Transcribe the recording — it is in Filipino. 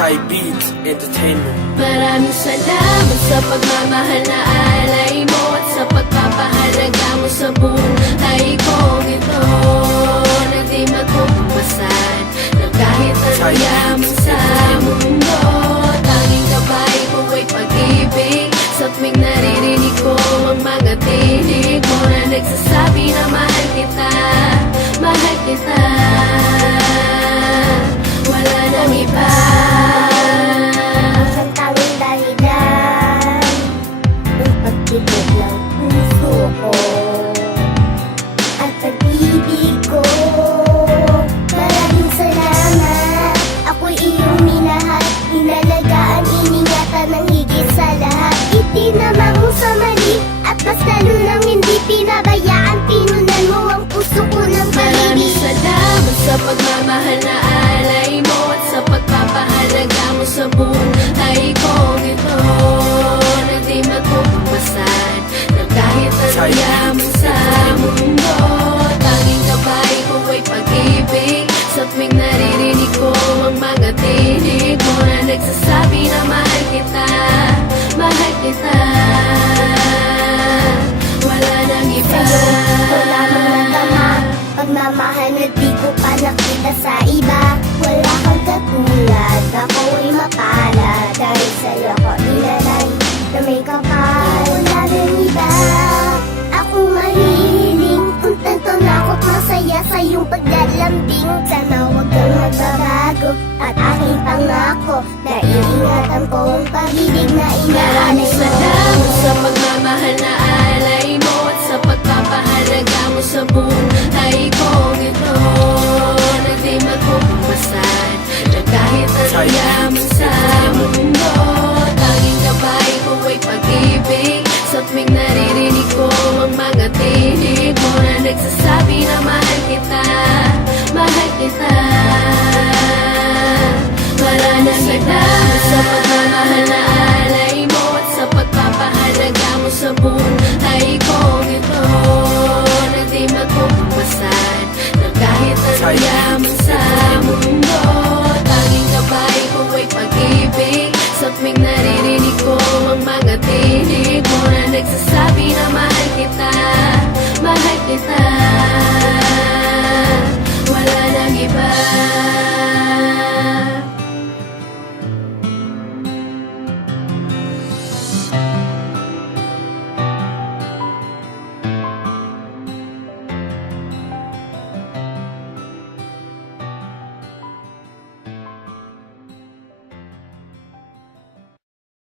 Thai Beats Entertainment. Maraming salamat sa pagmamahal na alay mo at sa pagpapahalaga mo sa buhay kong ito, na di magpupasan ng kahit anong yaman sa mundo. Tanging gabay mo ay pag-ibig, sa tuwing naririnig ko ang mga tinig mo na nagsasabi na mahal kita, mahal kita. Wala nang iba. Ang tanging dahilan ng pagtibok ng puso ko at pag-ibig ko. Maraming salamat. Ako'y iyong minahal, inalagaan, iningatan ng higit sa lahat. Itinamang mo sa mali at mas lalo nang hindi pinabayaan. Pinunan mo ang puso ko ng Maraming pag-ibig. salamat sa pagmamahal na alay mo at sa pagpapahalaga mo sa buhay kong ito, na di magpupasan ng kahit anong yaman sa mundo. Tanging gabay mo ay pag-ibig, sa tuwing naririnig ko ang mga tinig mo na nagsasabi na mahal kita, mahal kita. Wala nang iba. Ko lamang natama, pagmamahal na di ko pa nakita sa iba. Wala kang katulad, ako ay mapalad. Dahil sa'yo ko inalay na may kapal. Wala nang iba, ako mahiling. Kontento na ako't masaya sa iyong paglalambing. Sana huwag kang magbabago at aking pangako na iingatan ko ang pag-ibig na inaalay Maraming mo. salamat sa pagmamahal na alay mo at sa pagpapahalaga mo sa buhay kong ito, na di magpupasan ng kahit anong